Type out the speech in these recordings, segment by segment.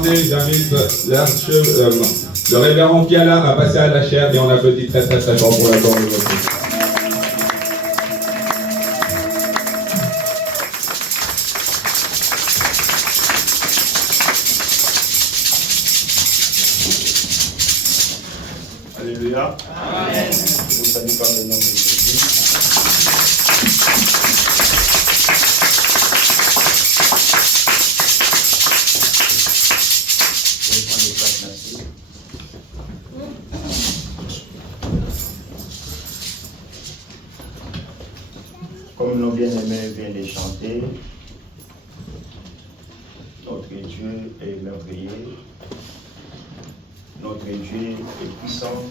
chanter, j'invite le révérend Kiala à passer à la chaire et on applaudit très très très fort pour la chorale. Alléluia. Amen. Je vous salue par le nom de Jésus. Je vais prendre les places, merci. Comme nos bien-aimés viennent de chanter, notre Dieu est merveilleux. Notre Dieu est puissant.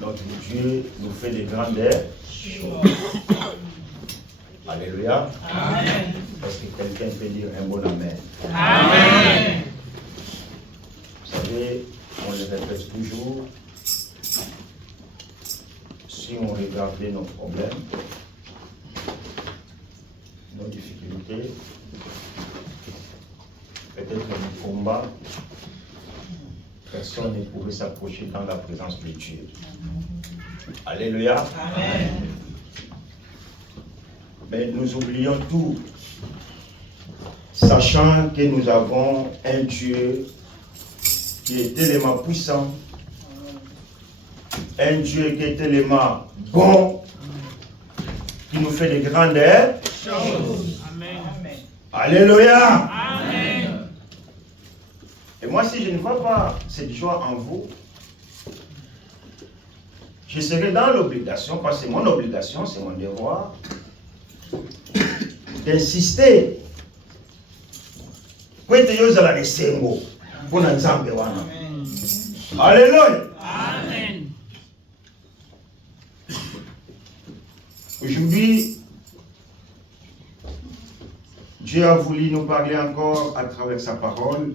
Notre Dieu nous fait des grandeurs. Alléluia. Amen. Est-ce que quelqu'un peut dire un bon amen? Amen. Vous savez, on le répète toujours, si on regardait nos problèmes, nos difficultés, peut-être nos combats, personne ne pouvait s'approcher dans la présence de Dieu. Alléluia. Amen. Mais nous oublions tout, sachant que nous avons un Dieu qui est tellement puissant, un Dieu qui est tellement bon, qui nous fait de grandes choses. Amen. Alléluia. Amen. Et moi, si je ne vois pas cette joie en vous, je serai dans l'obligation, parce que c'est mon obligation, c'est mon devoir, d'insister. Alléluia. Amen. Aujourd'hui, Dieu a voulu nous parler encore à travers sa parole.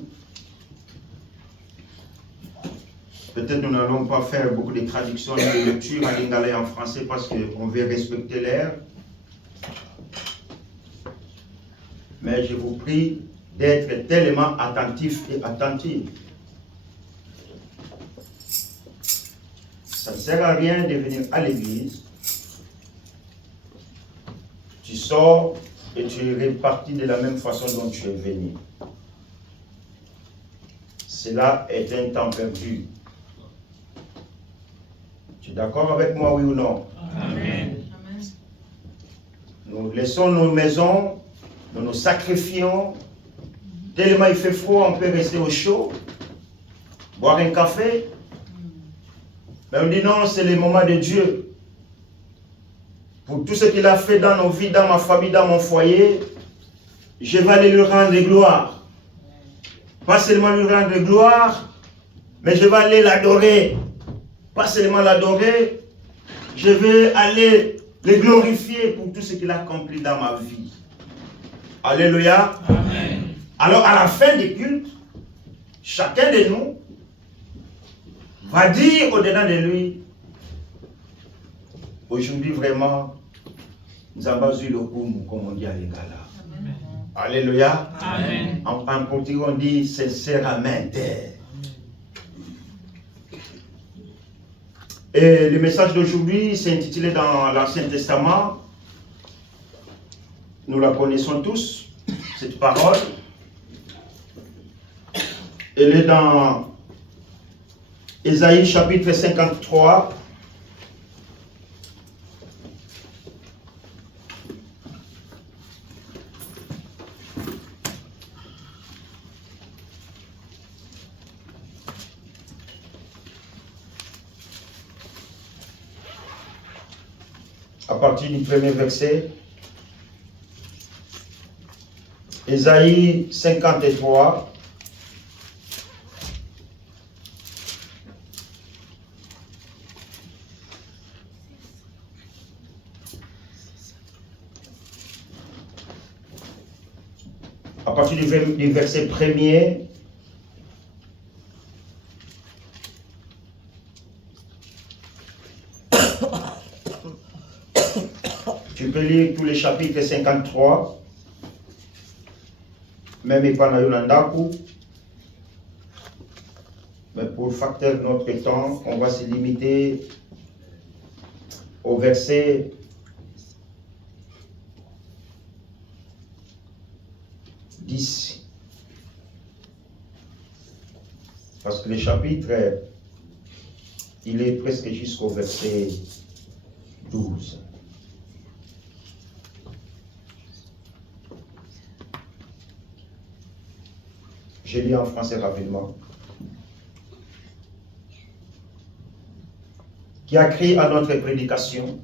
Peut-être nous n'allons pas faire beaucoup de traductions et de lectures en lingala et en français parce qu'on veut respecter l'air. Mais je vous prie d'être tellement attentifs et attentives. Ça ne sert à rien de venir à l'église. Tu sors et tu es reparti de la même façon dont tu es venu. Cela est un temps perdu. Tu es d'accord avec moi, oui ou non? Amen. Nous laissons nos maisons, nous nous sacrifions. Tellement il fait froid, on peut rester au chaud, boire un café. Mais on dit non, c'est le moment de Dieu. Pour tout ce qu'il a fait dans nos vies, dans ma famille, dans mon foyer, je vais aller lui rendre gloire. Pas seulement lui rendre gloire, mais je vais aller l'adorer. Pas seulement l'adorer, je vais aller le glorifier pour tout ce qu'il a accompli dans ma vie. Alléluia. Amen. Alors à la fin du culte, chacun de nous va dire au-dedans de lui, aujourd'hui vraiment, nous avons eu le coup, comme on dit à l'Ingala. Alléluia. Amen. En portugais on dit sincèrement. Et le message d'aujourd'hui c'est intitulé dans l'Ancien Testament. Nous la connaissons tous, cette parole. Elle est dans Ésaïe chapitre 53. À partir du premier verset, Ésaïe 53. À partir du verset premier, tu peux lire tous les chapitres 53. même pas dans mais pour facteur notre temps, on va se limiter au verset 10. Parce que le chapitre, il est presque jusqu'au verset 12. Je lis en français rapidement. Qui a crié à notre prédication?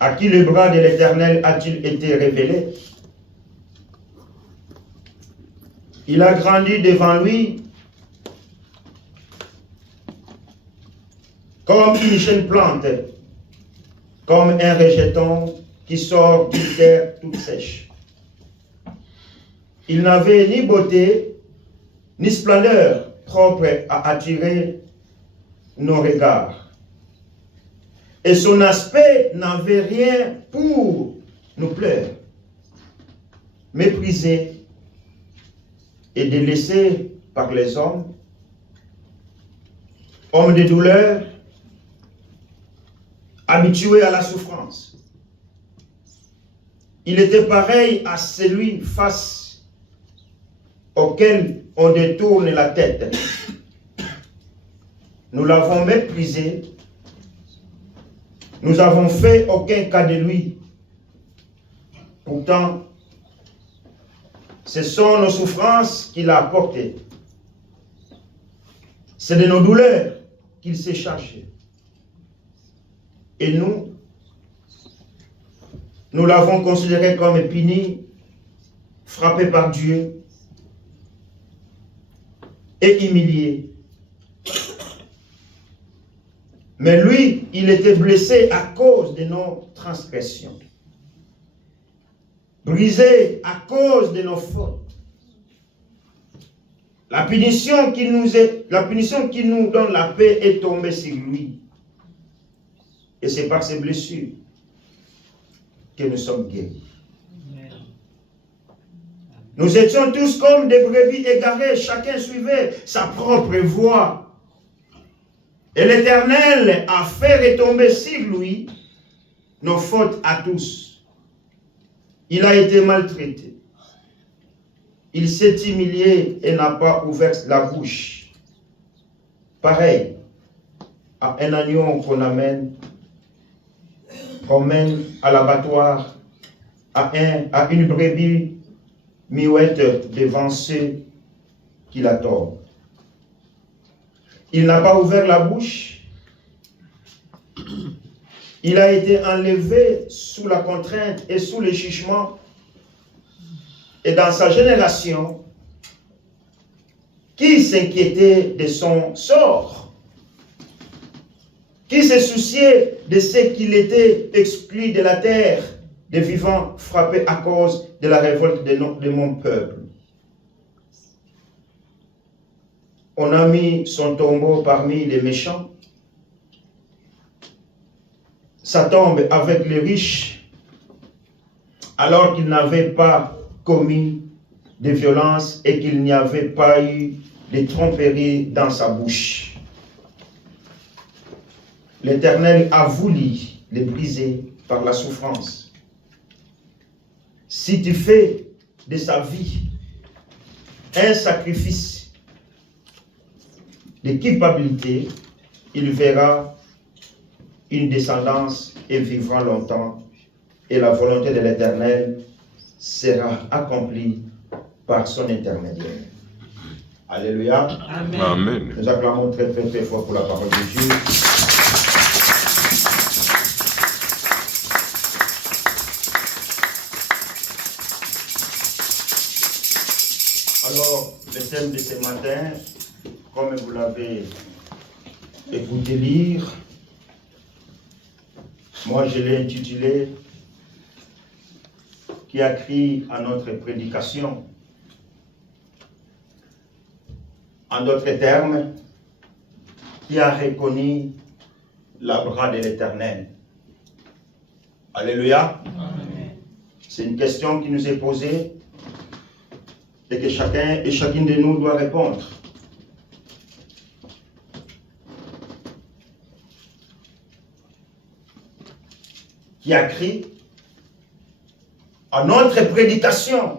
À qui le bras de l'Éternel a-t-il été révélé? Il a grandi devant lui comme une jeune plante, comme un rejeton qui sort d'une terre toute sèche. Il n'avait ni beauté, ni splendeur propre à attirer nos regards. Et son aspect n'avait rien pour nous plaire. Méprisé et délaissé par les hommes, homme de douleur, habitué à la souffrance. Il était pareil à celui face auquel on détourne la tête. Nous l'avons méprisé. Nous n'avons fait aucun cas de lui. Pourtant, ce sont nos souffrances qu'il a apportées. C'est de nos douleurs qu'il s'est chargé. Et nous l'avons considéré comme puni, frappé par Dieu et humilié. Mais lui, il était blessé à cause de nos transgressions, brisé à cause de nos fautes. La punition qui nous donne la paix est tombée sur lui. Et c'est par ces blessures que nous sommes guéris. Nous étions tous comme des brebis égarées, chacun suivait sa propre voie. Et l'Éternel a fait retomber sur lui nos fautes à tous. Il a été maltraité. Il s'est humilié et n'a pas ouvert la bouche. Pareil à un agneau qu'on amène à l'abattoir, à une brebis muette devant ceux qui l'attendent. Il n'a pas ouvert la bouche. Il a été enlevé sous la contrainte et sous le jugement. Et dans sa génération, qui s'inquiétait de son sort? Qui se souciait de ce qu'il était exclu de la terre des vivants, frappé à cause de la révolte de mon peuple? On a mis son tombeau parmi les méchants. Sa tombe avec les riches, alors qu'il n'avait pas commis de violence et qu'il n'y avait pas eu de tromperie dans sa bouche. L'Éternel a voulu les briser par la souffrance. Si tu fais de sa vie un sacrifice de culpabilité, il verra une descendance et vivra longtemps, et la volonté de l'Éternel sera accomplie par son intermédiaire. Alléluia. Amen. Amen. Nous acclamons très très très fort pour la parole de Dieu. Alors, le thème de ce matin, comme vous l'avez écouté lire, moi je l'ai intitulé « Qui a crié à notre prédication ». En d'autres termes, qui a reconnu la bras de l'Éternel. Alléluia. Amen. C'est une question qui nous est posée et que chacun et chacune de nous doit répondre. Qui a cru à notre prédication?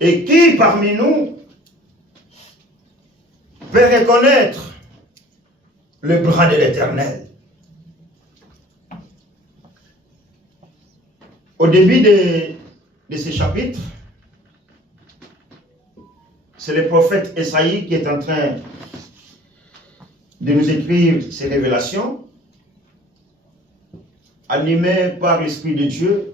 Et qui parmi nous peut reconnaître le bras de l'Éternel? Au début de ce chapitre, c'est le prophète Esaïe qui est en train de nous écrire ces révélations, animé par l'Esprit de Dieu.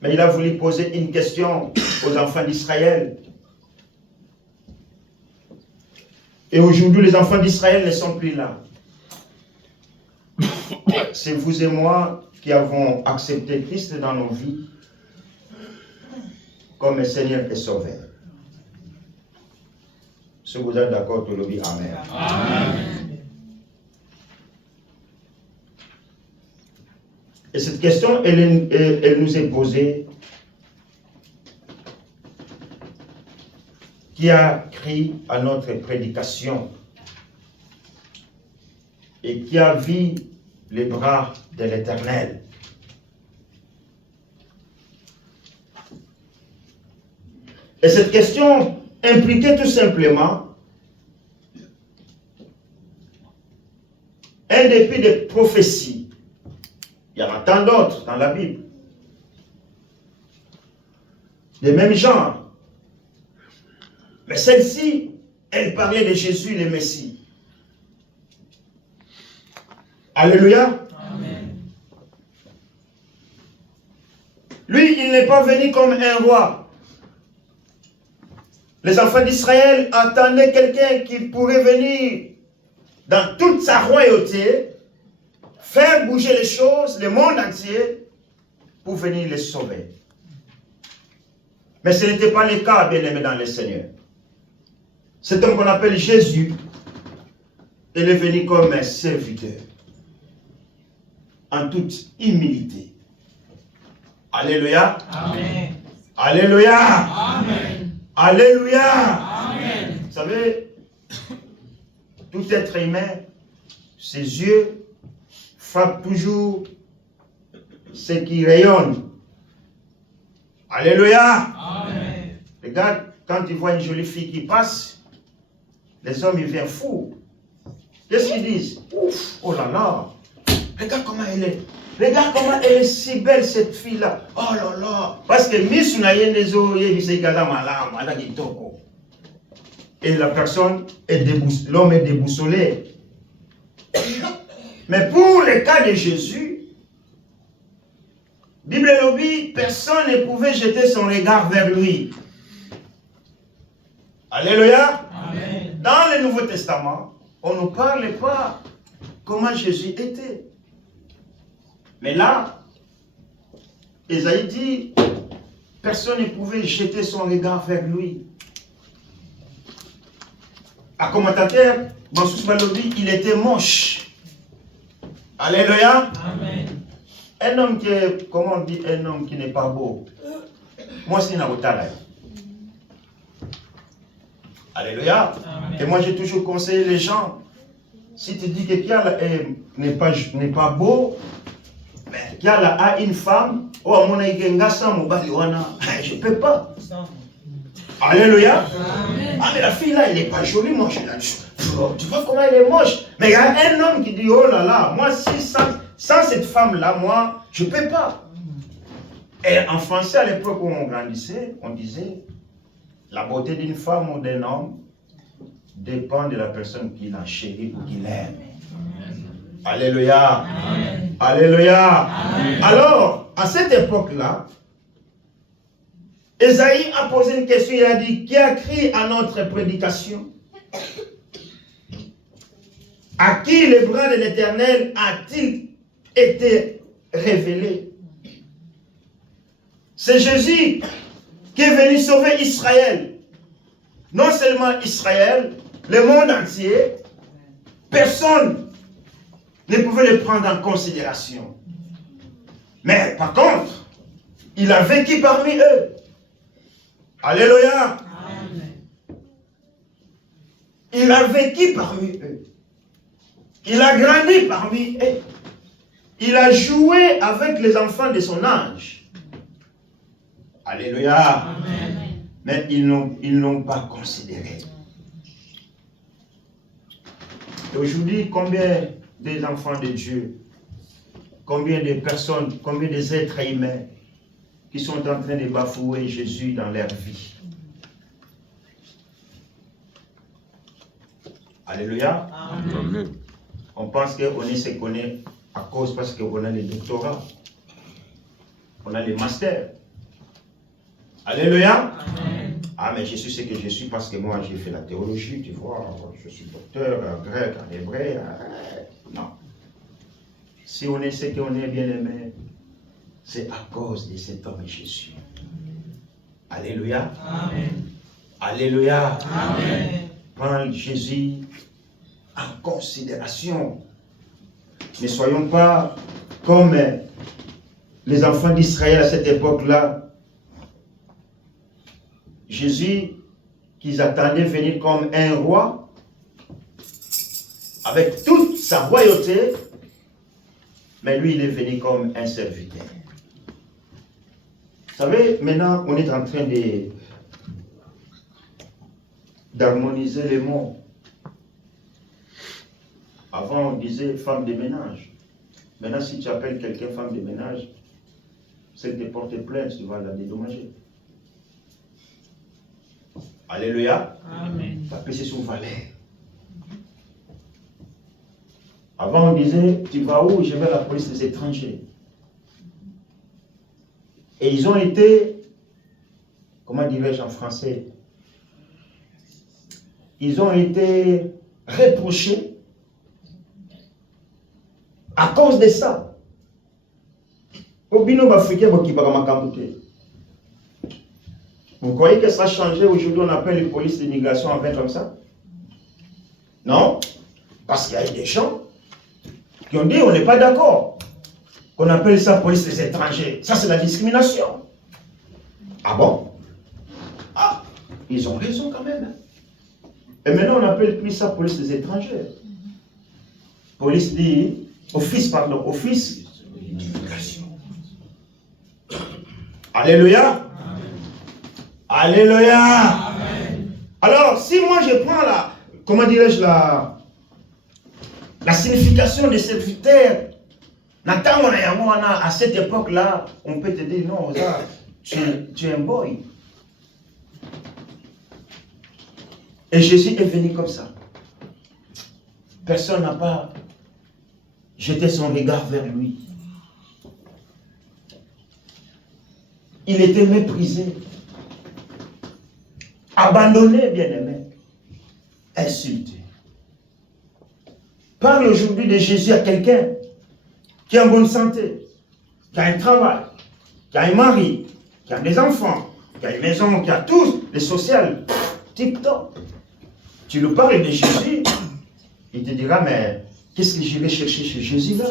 Mais il a voulu poser une question aux enfants d'Israël. Et aujourd'hui, les enfants d'Israël ne sont plus là. C'est vous et moi qui avons accepté Christ dans nos vies comme Seigneur et Sauveur. Si vous êtes d'accord, tout le monde, Amen. Amen. Et cette question, elle nous est posée. Qui a cru à notre prédication et qui a vu les bras de l'Éternel? Et cette question impliquait tout simplement un dépit de prophéties. Il y en a tant d'autres dans la Bible. Des mêmes genres. Mais celle-ci, elle parlait de Jésus le Messie. Alléluia. Amen. Lui, il n'est pas venu comme un roi. Les enfants d'Israël attendaient quelqu'un qui pourrait venir dans toute sa royauté, faire bouger les choses, le monde entier, pour venir les sauver. Mais ce n'était pas le cas, bien-aimés dans le Seigneur. Cet homme qu'on appelle Jésus, il est venu comme un serviteur, en toute humilité. Alléluia. Amen. Alléluia. Amen. Alléluia. Amen. Vous savez, tout être humain, ses yeux frappent toujours ce qui rayonne. Alléluia. Amen. Regarde, quand tu vois une jolie fille qui passe, les hommes, ils viennent fous. Qu'est-ce qu'ils disent? Ouf, oh là là, regarde comment elle est. Regarde comment elle est si belle, cette fille-là. Oh là là. Parce que et la personne est déboussolée, l'homme est déboussolé. Mais pour le cas de Jésus, Bible dit, personne ne pouvait jeter son regard vers lui. Alléluia. Amen. Dans le Nouveau Testament, on ne parle pas comment Jésus était. Mais là, Esaïe dit, personne ne pouvait jeter son regard vers lui. À commentateur, Bansous Balobi, il était moche. Alléluia. Amen. Un homme qui est, comment on dit, un homme qui n'est pas beau. Moi, c'est Naotala. Alléluia. Amen. Et moi, j'ai toujours conseillé les gens, si tu dis que Kiala n'est pas beau, mais Kiala a une femme, oh, à mon avis, je ne peux pas. Alléluia. Amen. Ah, mais la fille là, elle n'est pas jolie, moi je la dis. Tu vois comment elle est moche. Mais il y a un homme qui dit, oh là là, moi, si sans cette femme-là, moi, je ne peux pas. Et en français, à l'époque où on grandissait, on disait, la beauté d'une femme ou d'un homme dépend de la personne qui la chérit ou qui l'aime. Alléluia. Amen. Alléluia. Amen. Alors, à cette époque-là, Esaïe a posé une question, il a dit, qui a crié à notre prédication? À qui le bras de l'Éternel a-t-il été révélé? C'est Jésus qui est venu sauver Israël. Non seulement Israël, le monde entier. Personne ne pouvaient le prendre en considération. Mais par contre, il a vécu parmi eux. Alléluia. Il a vécu parmi eux. Il a grandi parmi eux. Il a joué avec les enfants de son âge. Alléluia. Amen. Mais ils n'ont pas considéré. Et aujourd'hui, combien des enfants de Dieu, combien de personnes, combien des êtres humains qui sont en train de bafouer Jésus dans leur vie. Alléluia. Amen. On pense qu'on est ce qu'on est à cause parce qu'on a les doctorats, on a les masters. Alléluia. Amen. Ah, mais je suis ce que je suis parce que moi j'ai fait la théologie, tu vois, je suis docteur en grec, en hébreu. Non. Si on est ce qu'on est, bien aimé, c'est à cause de cet homme Jésus. Alléluia. Amen. Alléluia. Amen. Prends Jésus en considération. Ne soyons pas comme les enfants d'Israël à cette époque-là. Jésus, qu'ils attendaient venir comme un roi, avec toute sa royauté, mais lui, il est venu comme un serviteur. Vous savez, maintenant, on est en train d'harmoniser les mots. Avant, on disait femme de ménage. Maintenant, si tu appelles quelqu'un femme de ménage, c'est de porter plainte, tu vas la dédommager. Alléluia. Amen. Parce que c'est son valeur. Avant, on disait, tu vas où? Je vais à la police des étrangers. Et ils ont été, comment dirais-je en français? Ils ont été reprochés à cause de ça. Vous croyez que ça a changé? Aujourd'hui, on appelle les polices d'immigration en fait comme ça? Non? Parce qu'il y a des gens qui ont dit on n'est pas d'accord. Qu'on appelle ça police des étrangers. Ça, c'est la discrimination. Ah bon? Ah, ils ont raison quand même. Et maintenant, on n'appelle plus ça police des étrangers. Police dit, office d'immigration. Alléluia. Alléluia. Amen. Alors, si moi je prends comment dirais-je, la signification de serviteur, à cette époque-là, on peut te dire, non, tu es un boy. Et Jésus est venu comme ça. Personne n'a pas jeté son regard vers lui. Il était méprisé. Abandonné, bien-aimé, insulté. Parle aujourd'hui de Jésus à quelqu'un qui est en bonne santé, qui a un travail, qui a un mari, qui a des enfants, qui a une maison, qui a tout, les social, tip-top. Tu lui parles de Jésus, il te dira, mais qu'est-ce que je vais chercher chez Jésus là?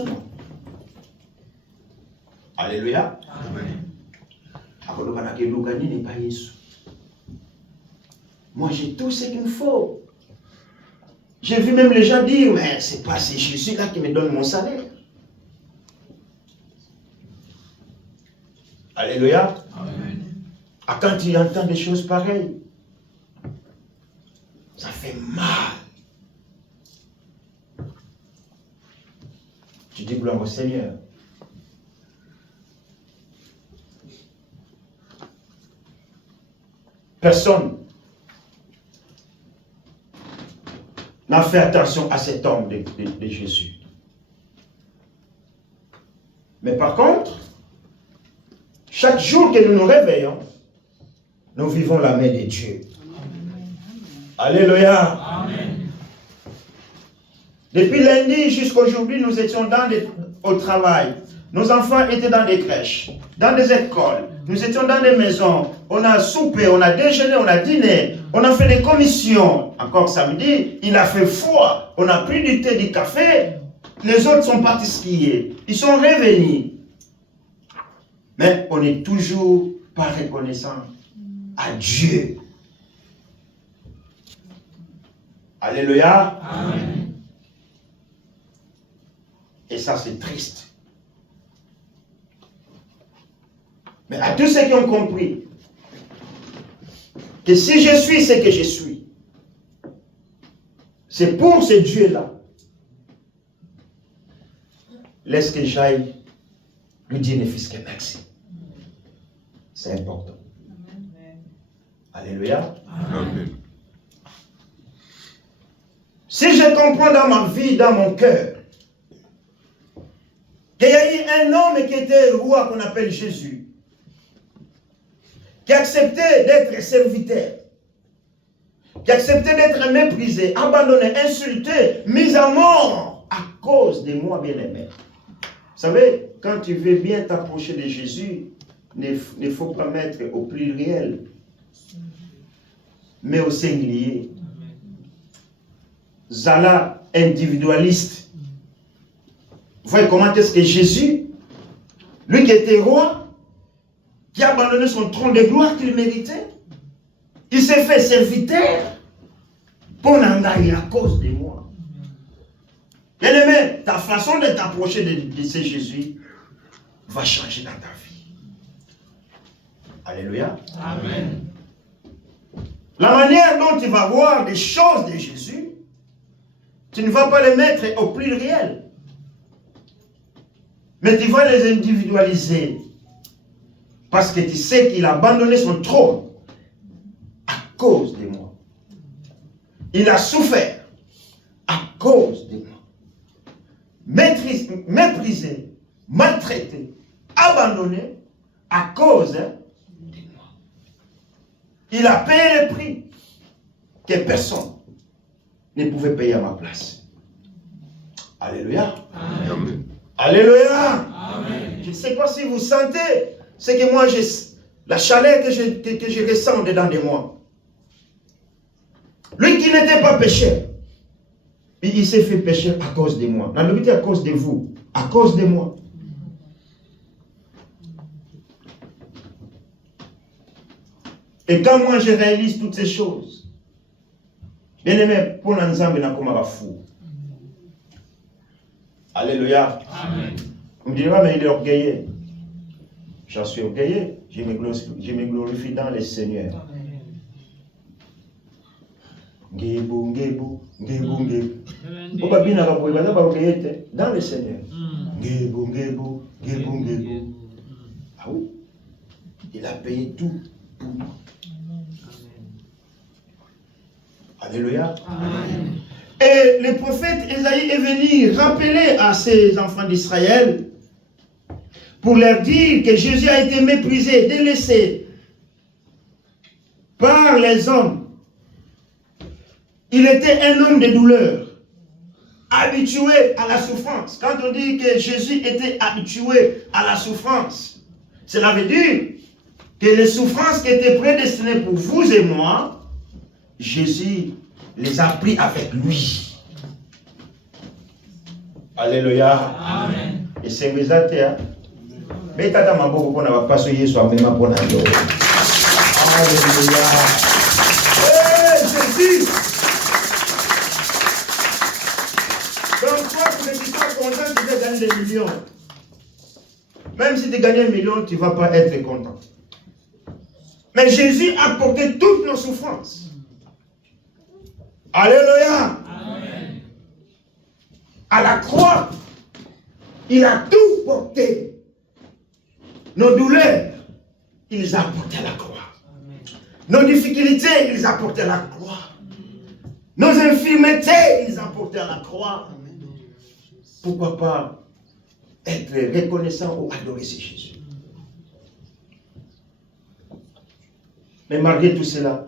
Alléluia. Amen. Moi, j'ai tout ce qu'il me faut. J'ai vu même les gens dire, mais c'est pas c'est Jésus là qui me donne mon salaire. Alléluia. Amen. Ah, quand tu entends des choses pareilles, ça fait mal. Tu dis gloire au Seigneur. Personne n'a fait attention à cet homme de Jésus. Mais par contre, chaque jour que nous nous réveillons, nous vivons la main de Dieu. Amen. Alléluia. Amen. Depuis lundi jusqu'à aujourd'hui, nous étions au travail. Nos enfants étaient dans des crèches, dans des écoles. Nous étions dans des maisons. On a soupé, on a déjeuné, on a dîné. On a fait des commissions. Encore samedi, il a fait froid. On a pris du thé, du café. Les autres sont partis skier. Ils sont revenus. Mais on n'est toujours pas reconnaissant à Dieu. Alléluia. Amen. Et ça, c'est triste. Mais à tous ceux qui ont compris que si je suis ce que je suis, c'est pour ce Dieu-là. Laisse que j'aille lui dire ne fils que merci. C'est important. Alléluia. Amen. Si je comprends dans ma vie, dans mon cœur, qu'il y a eu un homme qui était roi qu'on appelle Jésus, qui acceptait d'être serviteur, qui acceptait d'être méprisé, abandonné, insulté, mis à mort à cause de moi, bien-aimé. Vous savez, quand tu veux bien t'approcher de Jésus, il ne faut pas mettre au pluriel, mais au singulier. Zala, individualiste. Vous voyez comment est-ce que Jésus, lui qui était roi, qui a abandonné son trône de gloire qu'il méritait, il s'est fait serviteur pour n'engager à cause de moi. Bien-aimé, ta façon de t'approcher de ce Jésus va changer dans ta vie. Alléluia. Amen. La manière dont tu vas voir des choses de Jésus, tu ne vas pas les mettre au pluriel, mais tu vas les individualiser. Parce que tu sais qu'il a abandonné son trône à cause de moi. Il a souffert à cause de moi. Méprisé, maltraité, abandonné à cause de moi. Il a payé le prix que personne ne pouvait payer à ma place. Alléluia. Amen. Alléluia. Amen. Je ne sais pas si vous sentez ce que moi, la chaleur que je ressens dedans de moi. Lui qui n'était pas pécheur, il s'est fait pécheur à cause de moi. La vérité à cause de vous, à cause de moi. Et quand moi je réalise toutes ces choses, bien aimé, pour l'ensemble, il comme un fou. Alléluia. Amen. On me dira, mais il est orgueilleux. J'en suis orgueilleux. Je me glorifie dans le Seigneur. Ngebo, ngebo, ngebo, ngebo. Pourquoi bien dans le Seigneur? Ngebo, ngebo, ngebo, ngebo. Ah oui. Il a payé tout pour moi. Alléluia. Amen. Et le prophète Ésaïe est venu rappeler à ces enfants d'Israël pour leur dire que Jésus a été méprisé, délaissé par les hommes. Il était un homme de douleur, habitué à la souffrance. Quand on dit que Jésus était habitué à la souffrance, cela veut dire que les souffrances qui étaient prédestinées pour vous et moi, Jésus les a pris avec lui. Alléluia. Amen. Et c'est mes athées. Mais tata maboko pona va pas soyer soit même pona ndo. Alléluia. Jésus. Donc toi tu ne dis pas content, tu vas gagner des millions. Même si tu gagnes 1 million, tu ne vas pas être content. Mais Jésus a porté toutes nos souffrances. Alléluia. Amen. À la croix, il a tout porté. Nos douleurs, il les a portées à la croix. Nos difficultés, il les a portées à la croix. Nos infirmités, il les a portées à la croix. Pourquoi pas être reconnaissant ou adorer ce Jésus? Mais malgré tout cela,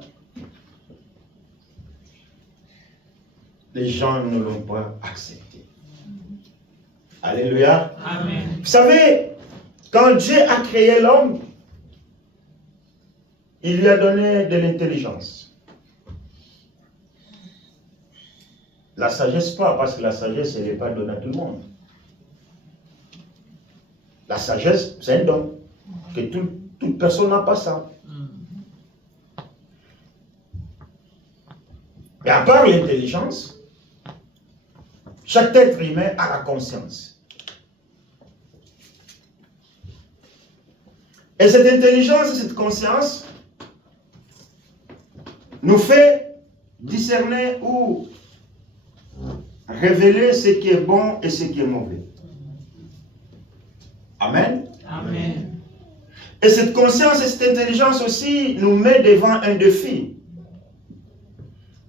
les gens ne l'ont pas accepté. Alléluia. Amen. Vous savez, quand Dieu a créé l'homme, il lui a donné de l'intelligence. La sagesse pas, parce que la sagesse, elle n'est pas donnée à tout le monde. La sagesse, c'est un don. Que toute personne n'a pas ça. Mais à part l'intelligence, chaque être humain a la conscience. Et cette intelligence et cette conscience nous fait discerner ou révéler ce qui est bon et ce qui est mauvais. Amen. Amen. Et cette conscience et cette intelligence aussi nous met devant un défi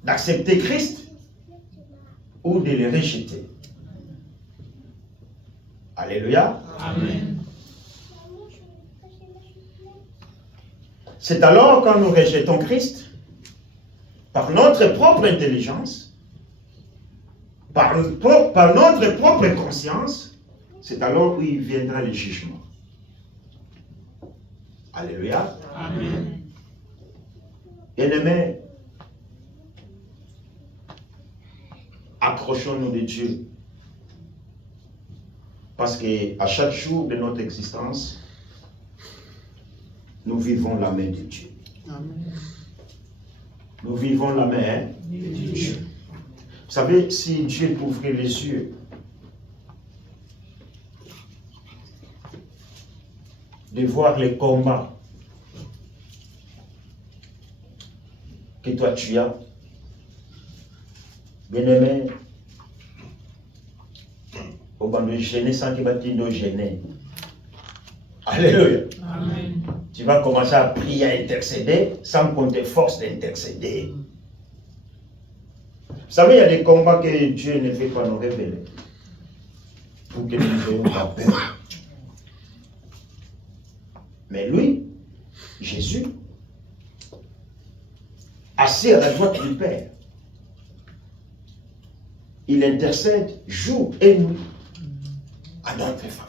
d'accepter Christ ou de le rejeter. Alléluia. Amen. C'est alors quand nous rejetons Christ, par notre propre intelligence, par notre propre conscience, c'est alors où il viendra le jugement. Alléluia. Amen. Bien-aimés, approchons-nous de Dieu. Parce qu'à chaque jour de notre existence, nous vivons la main de Dieu. Amen. Nous vivons la main de Dieu. Vous savez, si Dieu ouvrait les yeux, de voir les combats que toi tu as, bien-aimé, au banc de gêner sans qu'il va te gêner. Alléluia. Amen. Tu vas commencer à prier, à intercéder, sans qu'on te force d'intercéder. Vous savez, il y a des combats que Dieu ne veut pas nous révéler. Pour que nous n'ayons pas peur. Mais lui, Jésus, assis à la droite du Père, il intercède jour et nuit à notre faveur.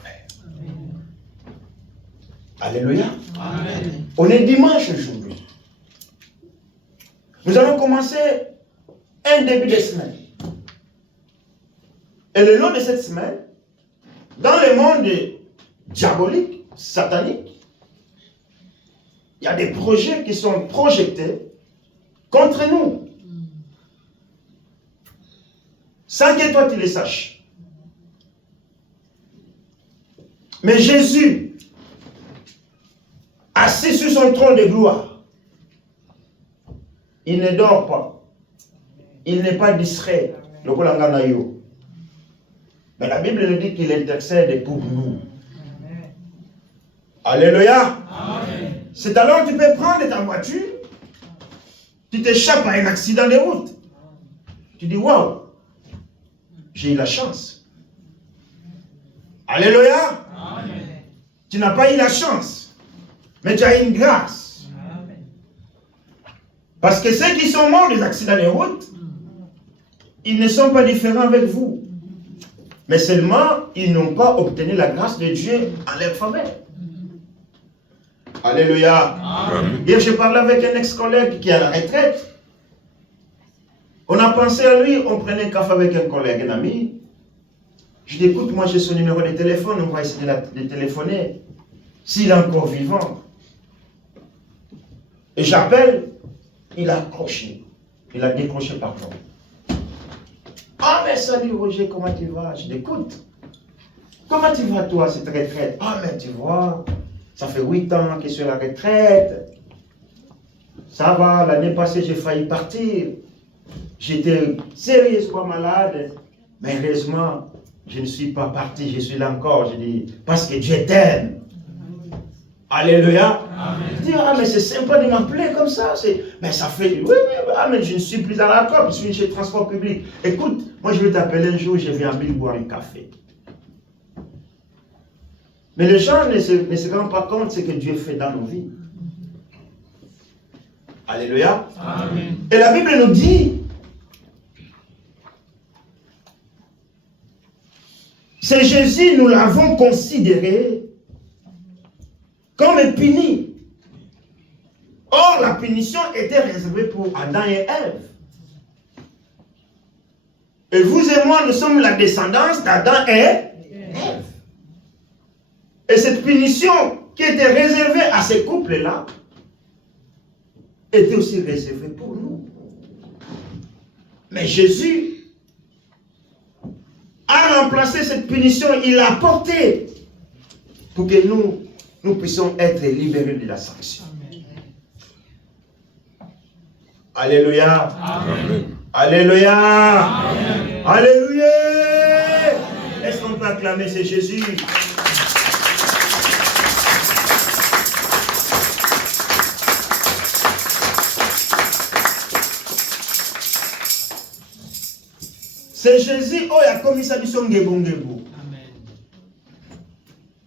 Alléluia. Amen. On est dimanche aujourd'hui. Nous allons commencer un début de semaine. Et le long de cette semaine, dans le monde diabolique, satanique, il y a des projets qui sont projetés contre nous. Sans que toi tu les saches. Mais Jésus, assis sur son trône de gloire, il ne dort pas. Il n'est pas distrait. Mais la Bible nous dit qu'il intercède pour nous. Alléluia. Amen. C'est alors que tu peux prendre ta voiture, tu t'échappes à un accident de route. Tu dis, waouh, j'ai eu la chance. Alléluia. Amen. Tu n'as pas eu la chance, mais tu as une grâce. Amen. Parce que ceux qui sont morts des accidents de route, ils ne sont pas différents avec vous. Mais seulement, ils n'ont pas obtenu la grâce de Dieu en leur faveur. Alléluia. Amen. Hier, je parlais avec un ex-collègue qui est à la retraite. On a pensé à lui, on prenait un café avec un collègue, un ami. Je dis, écoute, moi j'ai son numéro de téléphone, on va essayer de téléphoner. S'il est encore vivant. Et j'appelle, il a accroché. Il a décroché, pardon. Ah, mais salut Roger, comment tu vas? Je dis, écoute, comment tu vas toi, cette retraite? Ah, mais tu vois, ça fait 8 ans que je suis à la retraite. Ça va, l'année passée, j'ai failli partir. J'étais sérieusement malade. Mais heureusement, je ne suis pas parti, je suis là encore. Je dis, parce que Dieu t'aime. Alléluia. Amen. Je dis, ah, mais c'est sympa de m'appeler comme ça. Mais ça fait, oui, ah, mais je ne suis plus dans la COP, je suis chez le transport public. Écoute, moi je vais t'appeler un jour, je viens à Ville boire un café. Mais les gens ne se rendent pas compte de ce que Dieu fait dans nos vies. Alléluia. Amen. Et la Bible nous dit, c'est Jésus, nous l'avons considéré comme puni. Or, la punition était réservée pour Adam et Ève. Et vous et moi, nous sommes la descendance d'Adam et Ève. Et cette punition qui était réservée à ces couples-là était aussi réservée pour nous. Mais Jésus a remplacé cette punition, il l'a apportée pour que nous puissions être libérés de la sanction. Alléluia. Amen. Alléluia. Amen. Alléluia. Est-ce qu'on peut acclamer c'est Jésus? C'est Jésus qui a commis sa mission.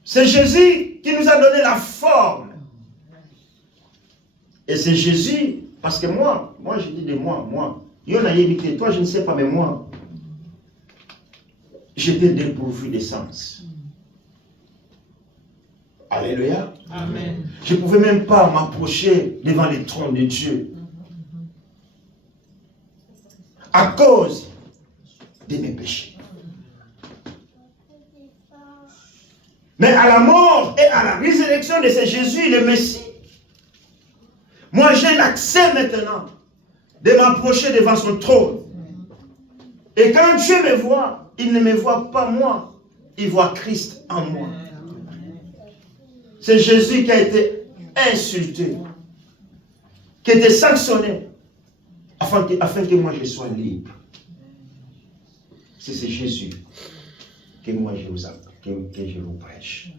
C'est Jésus qui nous a donné la forme. Et c'est Jésus, parce que moi je dis de moi, il y en a évité, toi je ne sais pas, mais moi, j'étais dépourvu de sens. Alléluia. Amen. Je ne pouvais même pas m'approcher devant le trône de Dieu. À cause de mes péchés. Mais à la mort et à la résurrection de ce Jésus, le Messie, moi j'ai l'accès maintenant de m'approcher devant son trône. Et quand Dieu me voit, il ne me voit pas moi, il voit Christ en moi. C'est Jésus qui a été insulté, qui a été sanctionné, afin que moi je sois libre. C'est Jésus que moi je vous prêche.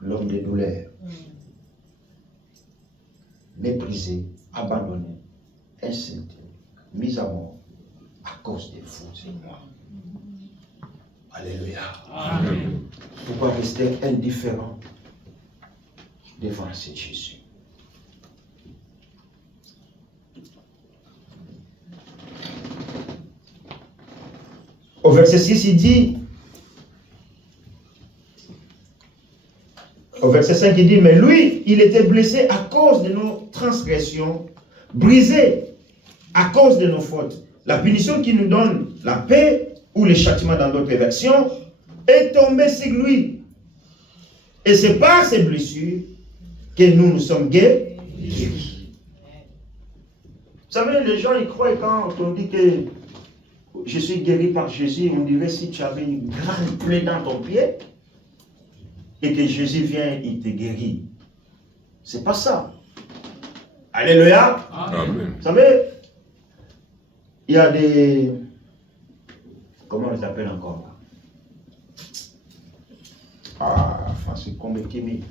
L'homme de douleur, méprisé, abandonné, insulté, mis à mort à cause de vous et moi. Alléluia. Amen. Pourquoi rester indifférent devant ce Jésus? Au verset 6, il dit, au verset 5, il dit, mais lui, il était blessé à cause de nos transgressions, brisé à cause de nos fautes. La punition qui nous donne la paix, ou le châtiment dans d'autres versions, est tombée sur lui. Et c'est par ces blessures que nous sommes guéris. Vous savez, les gens, ils croient quand on dit que je suis guéri par Jésus, on dirait si tu avais une grande plaie dans ton pied et que Jésus vient, il te guérit. C'est pas ça. Alléluia. Amen. Vous savez, il y a des... Comment on les appelle encore là? Enfin, c'est comme Kémy.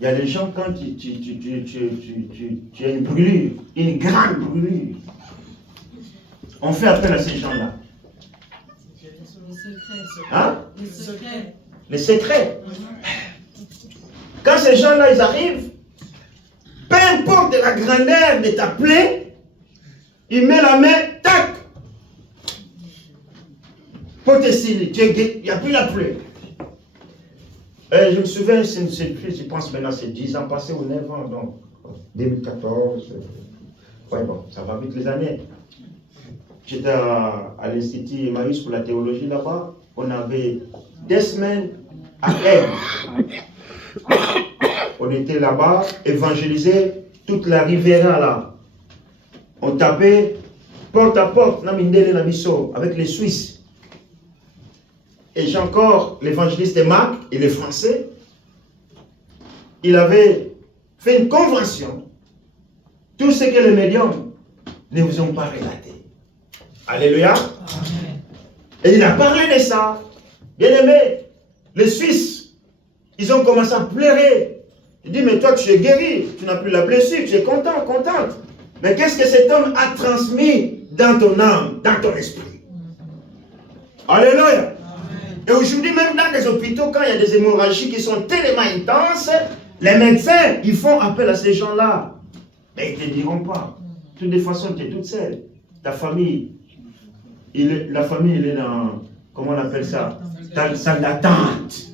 Il y a des gens, quand tu as une brûlure, une grande brûlure, on fait appel à ces gens-là. Hein? Les secrets. Quand ces gens-là, ils arrivent, peu importe la grandeur de ta plaie, il met la main, tac, pour te signer. Il n'y a plus la plaie. Je me souviens, c'est plus, je pense maintenant, c'est 10 ans passés ou 9 ans, donc 2014. Ouais, bon, ça va vite les années. J'étais à l'Institut Emmaüs pour la théologie là-bas. On avait 2 semaines à Aide. On était là-bas, évangéliser toute la Riviera là. On tapait porte à porte, avec les Suisses. Et j'ai encore l'évangéliste Marc, il est français. Il avait fait une convention. Tout ce que les médiums ne vous ont pas relaté. Alléluia. Amen. Et il a parlé de ça. Bien aimé, les Suisses, ils ont commencé à pleurer. Il dit, mais toi tu es guéri, tu n'as plus la blessure, tu es content, contente. Mais qu'est-ce que cet homme a transmis dans ton âme, dans ton esprit? Alléluia. Et aujourd'hui, même dans les hôpitaux, quand il y a des hémorragies qui sont tellement intenses, les médecins, ils font appel à ces gens-là. Mais ils ne te diront pas. De toute façon, tu es toute seule. Ta famille, la famille, elle est dans, comment on appelle ça? Dans la salle d'attente.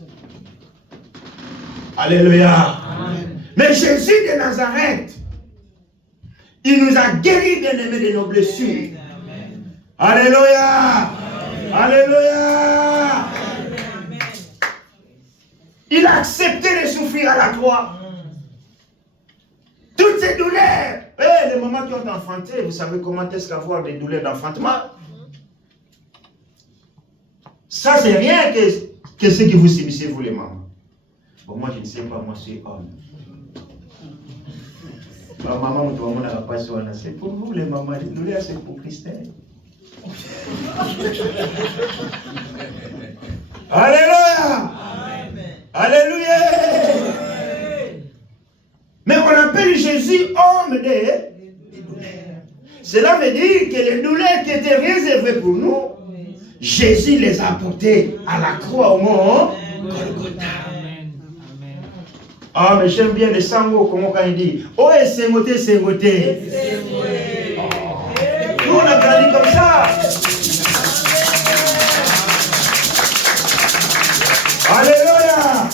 Alléluia. Amen. Mais Jésus de Nazareth, il nous a guéris, bien-aimés, de nos blessures. Alléluia. Alléluia. Il a accepté de souffrir à la croix. Toutes ces douleurs. Les mamans qui ont enfanté, vous savez comment est-ce qu'avoir des douleurs d'enfantement? Ça, c'est rien que ce que vous subissez, vous les mamans. Bon, moi, je ne sais pas, moi, je suis homme. Ma maman, c'est pour vous, les mamans. Les douleurs, c'est pour Christelle. Alléluia. Alléluia. Mais on appelle Jésus homme des douleurs. Cela veut dire que les douleurs qui étaient réservées pour nous, Jésus les a portées à la croix au mont Golgotha. Ah, mais j'aime bien le sango, comment quand il dit, oh, et c'est goûté, c'est goûté. Nous, on a grandi comme ça. Alléluia.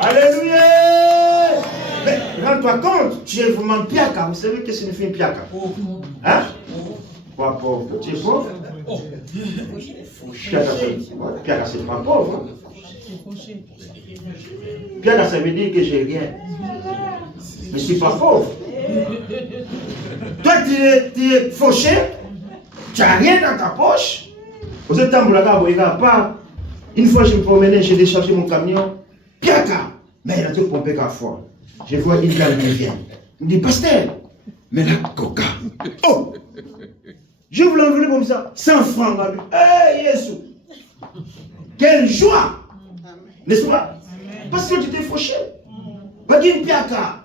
Alléluia. Mais rends-toi compte, tu es vraiment piaka. Vous savez ce que signifie piaka? Hein? Quoi, pauvre? Tu es pauvre? Piaka, c'est pas pauvre. Piaka, ça veut dire que j'ai rien. Mais je ne suis pas pauvre. Toi, tu es fauché. Tu n'as rien dans ta poche. Vous êtes en pas. Une fois, je me promenais, j'ai déchargé mon camion. Piaka! Mais il a tout pompé qu'à fois. Je vois une dame qui vient. Il me dit, pasteur, mais la coca. Oh! Je vous l'envoie comme ça. 100 francs. Hey, Jésus! Quelle joie! N'est-ce pas? Parce que tu t'es fauché. Pas d'une piaka.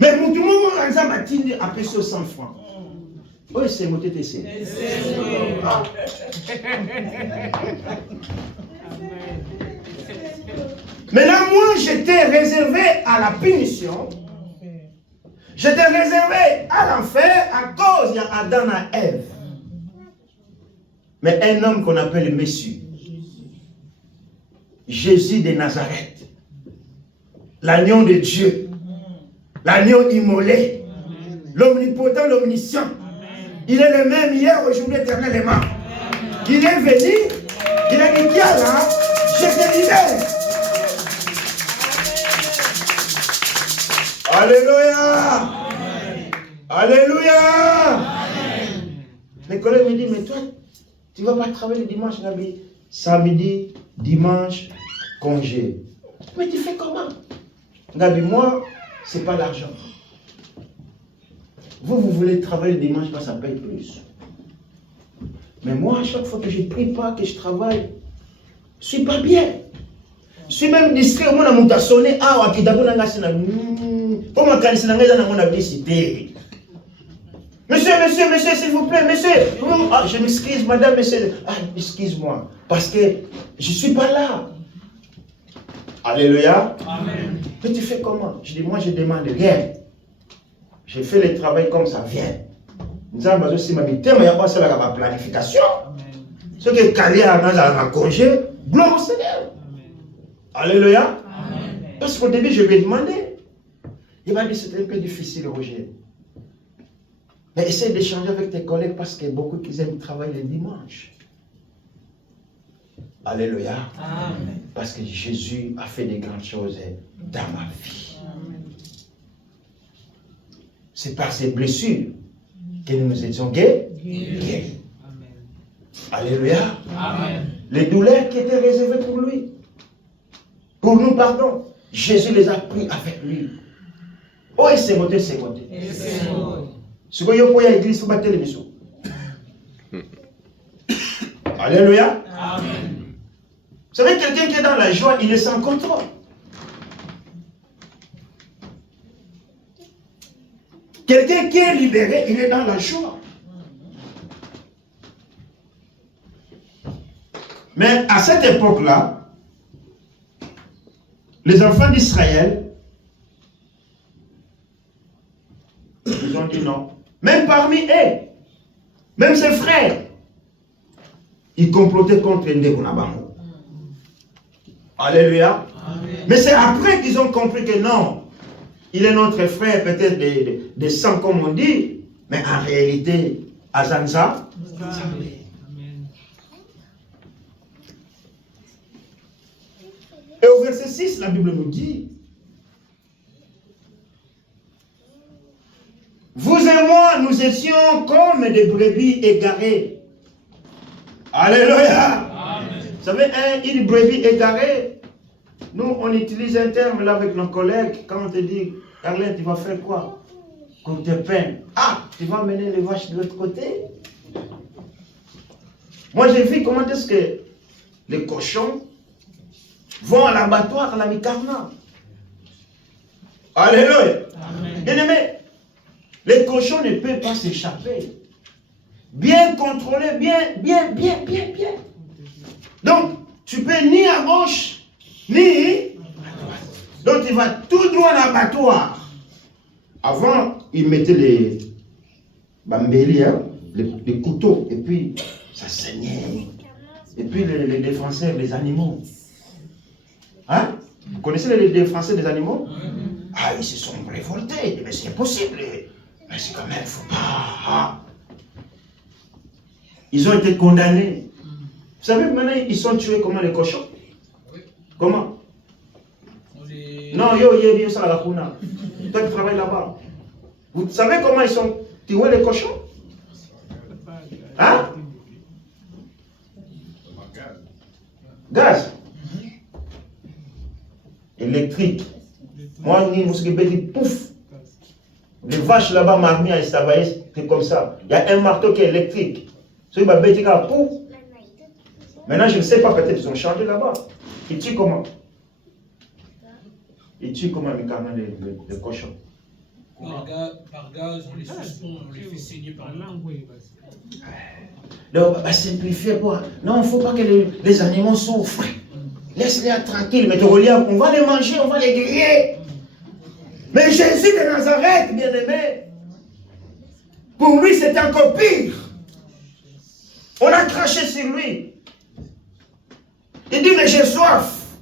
Mais mon tout le monde a un matin à peso 100 francs. Oui, c'est mon TTC. Maintenant, moi, j'étais réservé à la punition. J'étais réservé à l'enfer à cause d'Adam et Ève. Mais un homme qu'on appelle Messie, Jésus de Nazareth, l'agneau de Dieu, l'agneau immolé, l'omnipotent, l'omniscient. Il est le même hier, aujourd'hui, éternellement. Il est venu, il a dit, tiens là, je te libère. Alléluia. Alléluia. Mes collègues me disent, mais toi, tu ne vas pas travailler le dimanche, Nabi. Samedi, dimanche, congé. Mais tu fais comment? Nabi, moi, ce n'est pas l'argent. Vous voulez travailler le dimanche, ça paye plus. Mais moi, à chaque fois que je ne prie pas, que je travaille, je ne suis pas bien. Je suis même distrait. Moi, je suis sonné. Ah, je Monsieur, s'il vous plaît, monsieur. Ah, je m'excuse, madame, monsieur. Ah, excuse-moi. Parce que je ne suis pas là. Alléluia. Amen. Mais tu fais comment? Je dis, moi, je ne demande rien. Je fais le travail comme ça vient. Nous avons aussi ma vie. Il n'y a pas de planification. Ce qui est calé à un congé, gloire au Seigneur. Alléluia. Amen. Parce qu'au début, je lui ai demandé. Il m'a dit, c'était un peu difficile, Roger. Mais essaye d'échanger avec tes collègues parce qu'il y a beaucoup qui aiment travailler le dimanche. Alléluia. Amen. Parce que Jésus a fait de grandes choses dans ma vie. Amen. C'est par ces blessures que nous nous étions guéris. Alléluia. Amen. Les douleurs qui étaient réservées pour lui. Pour nous, pardon. Jésus les a pris avec lui. Oh, et c'est monté, c'est monté. Ce que vous voyez à l'église, il faut battre les maisons. Alléluia. Amen. Vous savez, quelqu'un qui est dans la joie, il est sans contrôle. Quelqu'un qui est libéré, il est dans la joie. Mais à cette époque-là, les enfants d'Israël, ils ont dit non. Même parmi eux, même ses frères, ils complotaient contre Ndébonabango. Alléluia. Amen. Mais c'est après qu'ils ont compris que non, il est notre frère, peut-être de sang comme on dit, mais en réalité, Azanza. Amen. Et au verset 6, la Bible nous dit, vous et moi, nous étions comme des brebis égarées. Alléluia. Amen. Vous savez, une brebis égarée, nous, on utilise un terme là avec nos collègues, quand on te dit, Carlin, tu vas faire quoi? Côté peine. Ah, tu vas mener les vaches de l'autre côté? Moi, j'ai vu comment est-ce que les cochons vont à l'abattoir à la mi-carnat. Alléluia. Amen. Bien aimé, les cochons ne peuvent pas s'échapper. Bien contrôlé, bien. Donc, tu peux ni à gauche, ni à droite. Donc, tu vas tout droit à l'abattoir. Avant, ils mettaient les bambélis, hein, les couteaux, et puis ça saignait. Et puis les défenseurs des animaux. Hein? Vous connaissez les défenseurs des animaux? Ah, ils se sont révoltés. Mais c'est impossible. Mais c'est quand même, il ne faut pas. Ils ont été condamnés. Vous savez, maintenant, ils sont tués comment les cochons? Comment? Non, yo, ça la kuna. Toi qui travailles là-bas. Vous savez comment ils sont tués les cochons? Hein? Gaz. Électrique. Moi, je dis pouf. Les vaches là-bas, marmi à Estavaïs, c'est comme ça. Il y a un marteau qui est électrique. Celui qui dit pouf. Maintenant, je ne sais pas, peut-être ils ont changé là-bas. Ils tuent comment? Ils tuent comment les cochons? Par gaz, on les suspend, on les fait saigner par là. Donc, simplifier quoi? Non, il ne faut pas que les animaux souffrent. Laisse-les tranquilles, mais on va les manger, on va les griller. Mais Jésus de Nazareth, bien aimé, pour lui c'était encore pire. On a craché sur lui. Il dit, mais j'ai soif.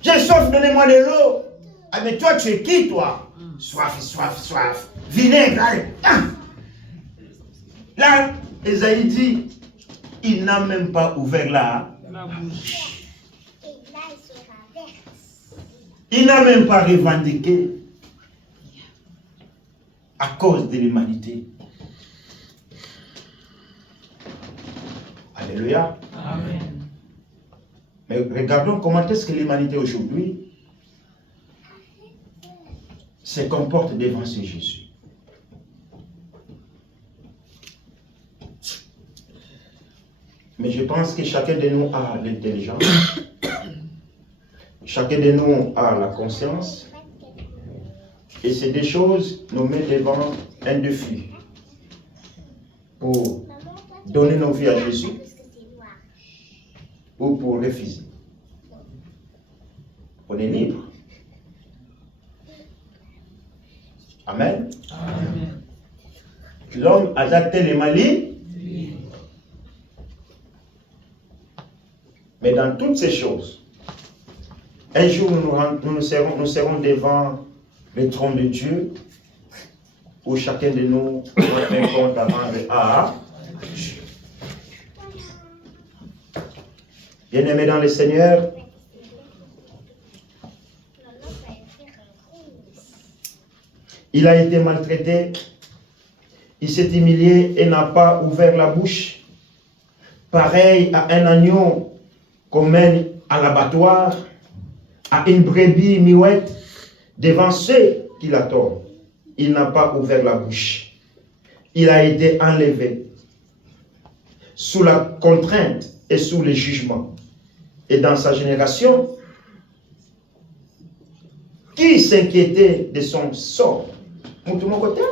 J'ai soif, donnez-moi de l'eau. Ah, mais toi, tu es qui, toi? Soif. Vinaigre, allez. Ah. Là, Esaïe dit, il n'a même pas ouvert la bouche. Il n'a même pas revendiqué à cause de l'humanité. Alléluia. Amen. Mais regardons comment est-ce que l'humanité aujourd'hui se comporte devant ce Jésus. Mais je pense que chacun de nous a l'intelligence. Chacun de nous a la conscience. Et ces deux choses nous mettent devant un défi pour donner nos vies à Jésus ou pour refuser. On est libre. Amen. Amen. L'homme a adapté les malines. Mais dans toutes ces choses, un jour nous serons devant le trône de Dieu, où chacun de nous aura un compte à rendre à Dieu. Bien-aimés dans le Seigneur, il a été maltraité, il s'est humilié et n'a pas ouvert la bouche. Pareil à un agneau qu'on mène à l'abattoir, à une brebis muette devant ceux qui l'attendent. Il n'a pas ouvert la bouche. Il a été enlevé sous la contrainte et sous le jugement. Et dans sa génération, qui s'inquiétait de son sort? Tout mon côté.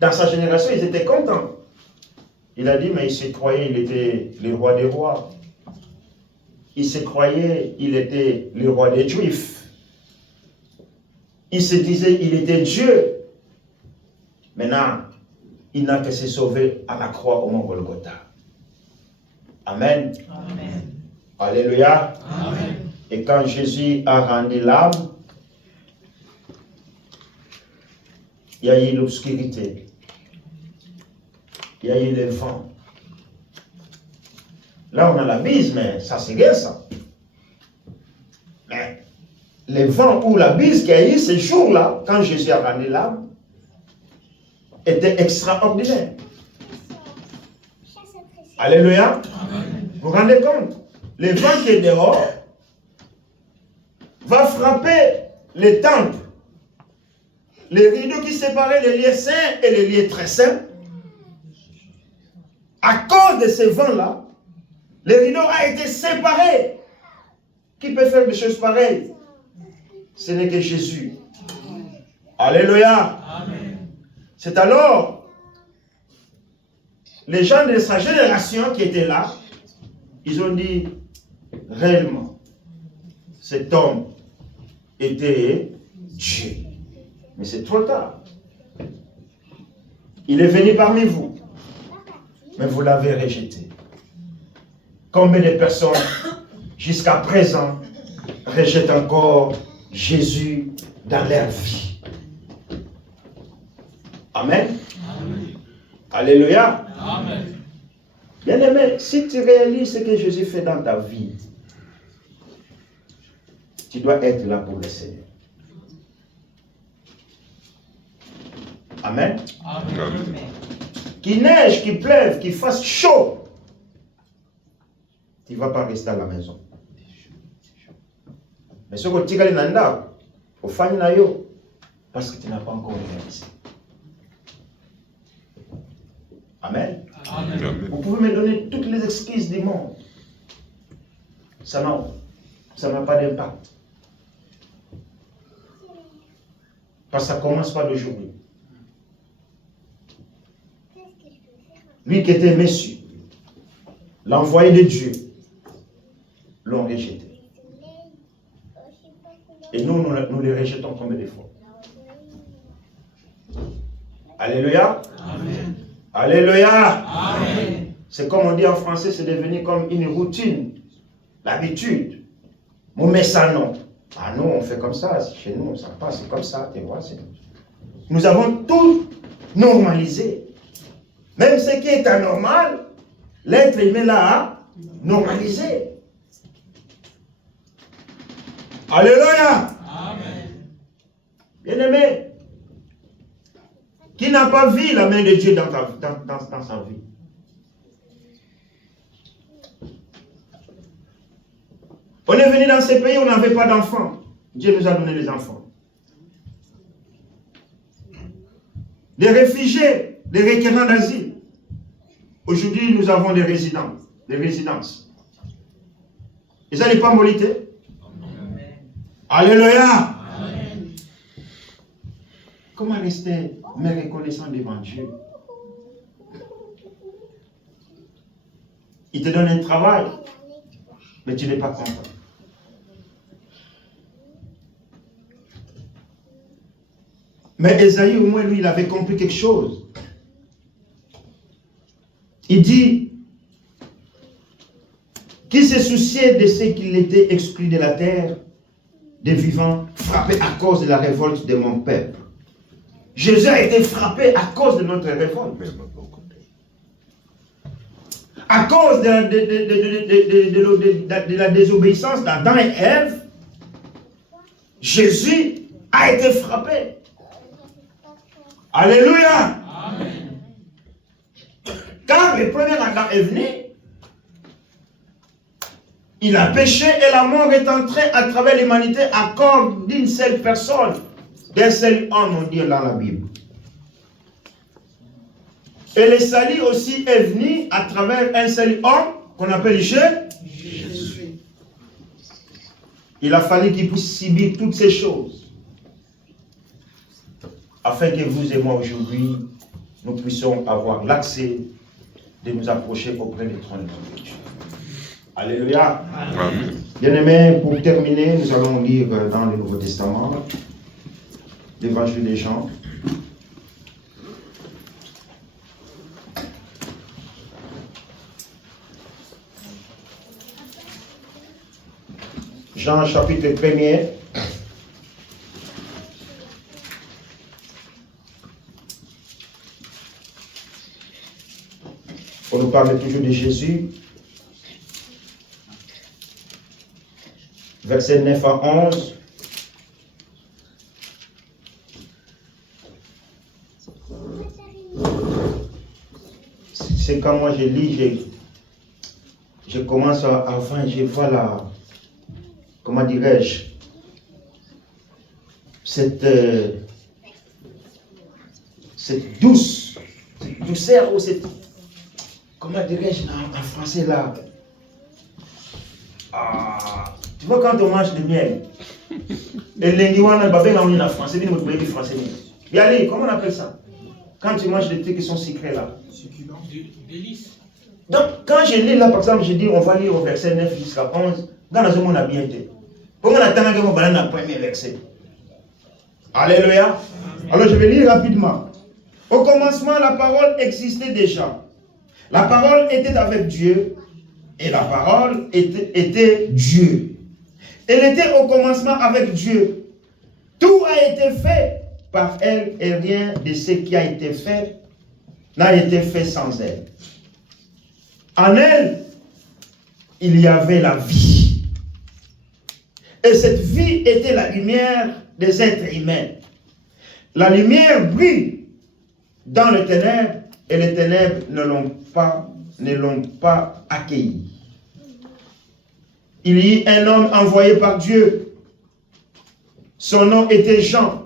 Dans sa génération, ils étaient contents. Il a dit, mais il se croyait, il était le roi des rois. Il se croyait, il était le roi des Juifs. Il se disait, il était Dieu. Maintenant, il n'a que se sauver à la croix au mont Golgotha. Amen. Amen. Alléluia. Amen. Et quand Jésus a rendu l'âme, il y a eu l'obscurité. il y a eu les vents. Là, on a la bise, mais ça, c'est rien, ça. Mais les vents ou la bise qu'il y a eu ce jour-là, quand Jésus a ramené l'âme, était extraordinaire. Alléluia. Vous vous rendez compte? Le vent qui est dehors va frapper les temples. Les rideaux qui séparaient les lieux saints et les lieux très saints. À cause de ce vent-là, les rideaux ont été séparés. Qui peut faire des choses pareilles? Ce n'est que Jésus. Alléluia. C'est alors les gens de sa génération qui étaient là, ils ont dit réellement, cet homme était Dieu. Mais c'est trop tard. Il est venu parmi vous, mais vous l'avez rejeté. Combien de personnes, jusqu'à présent, rejettent encore Jésus dans leur vie? Amen. Alléluia. Amen. Bien-aimé, si tu réalises ce que Jésus fait dans ta vie, tu dois être là pour le Seigneur. Amen. Amen. Qu'il neige, qu'il pleuve, qu'il fasse chaud, tu ne vas pas rester à la maison. Mais ce que tu as dit, au fan parce que tu n'as pas encore réalisé. Amen. Amen. Vous pouvez me donner toutes les excuses du monde. Ça n'a pas d'impact. Parce que ça ne commence pas d'aujourd'hui. Lui qui était Messie, l'envoyé de Dieu, l'ont rejeté. Et nous les rejetons combien de fois? Alléluia. Amen. Alléluia. Amen. C'est comme on dit en français, c'est devenu comme une routine, l'habitude. Mon met ça non. Ah non, on fait comme ça, chez nous, ça passe, c'est comme ça, tu vois. Nous avons tout normalisé. Même ce qui est anormal, l'être humain l'a normalisé. Alléluia. Amen. Bien-aimé, qui n'a pas vu la main de Dieu dans sa vie? On est venu dans ces pays où on n'avait pas d'enfants. Dieu nous a donné les enfants. Des réfugiés, des requérants d'asile. Aujourd'hui, nous avons des résidences. Et ça n'est pas molité. Alléluia. Amen. Comment rester reconnaissant devant Dieu? Il te donne un travail, mais tu n'es pas content. Mais Esaïe, au moins, lui, il avait compris quelque chose. Il dit qu'il se souciait de ce qu'il était exclu de la terre, des vivants, frappé à cause de la révolte de mon peuple. Jésus a été frappé à cause de notre révolte. À cause de la désobéissance d'Adam et Ève, Jésus a été frappé. Alléluia. Amen. Quand le premier Adam est venu, il a péché et la mort est entrée à travers l'humanité à cause d'une seule personne, d'un seul homme, on dit dans la Bible. Et le salut aussi est venu à travers un seul homme qu'on appelle Jésus. Il a fallu qu'il puisse subir toutes ces choses afin que vous et moi aujourd'hui, nous puissions avoir l'accès de nous approcher auprès du trône de Dieu. Alléluia. Amen. Bien-aimés, pour terminer, nous allons lire dans le Nouveau Testament l'Évangile de Jean. Jean chapitre 1er. On nous parle toujours de Jésus. Versets 9 à 11. C'est quand moi je lis, je commence à enfin, je vois la, comment dirais-je, cette douceur ou cette, comment dirais-je en français là, tu vois quand on mange du miel, et l'endiwana, on est en français, bien vous du français. Et allez, comment on appelle ça? Quand tu manges des trucs qui sont sucrés là. Délice. Donc, quand je lis là, par exemple, je dis, on va lire au verset 9 jusqu'à 11, dans le monde a bien été. Comment on attend que mon banane premier verset? Alléluia. Alors, je vais lire rapidement. Au commencement, la parole existait déjà. La parole était avec Dieu, et la parole était Dieu. Elle était au commencement avec Dieu. Tout a été fait par elle, et rien de ce qui a été fait n'a été fait sans elle. En elle, il y avait la vie. Et cette vie était la lumière des êtres humains. La lumière brille dans les ténèbres, et les ténèbres ne l'ont pas accueillie. Il y eut un homme envoyé par Dieu. Son nom était Jean.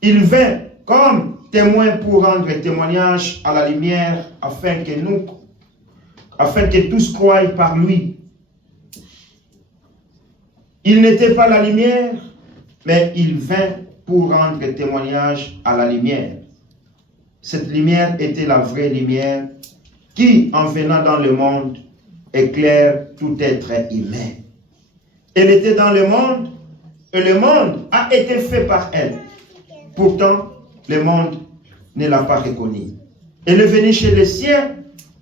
Il vint comme témoin pour rendre témoignage à la lumière, afin que tous croient par lui. Il n'était pas la lumière, mais il vint pour rendre témoignage à la lumière. Cette lumière était la vraie lumière qui, en venant dans le monde, éclaire tout être humain. Elle était dans le monde, et le monde a été fait par elle. Pourtant, le monde ne l'a pas reconnue. Elle est venue chez les siens,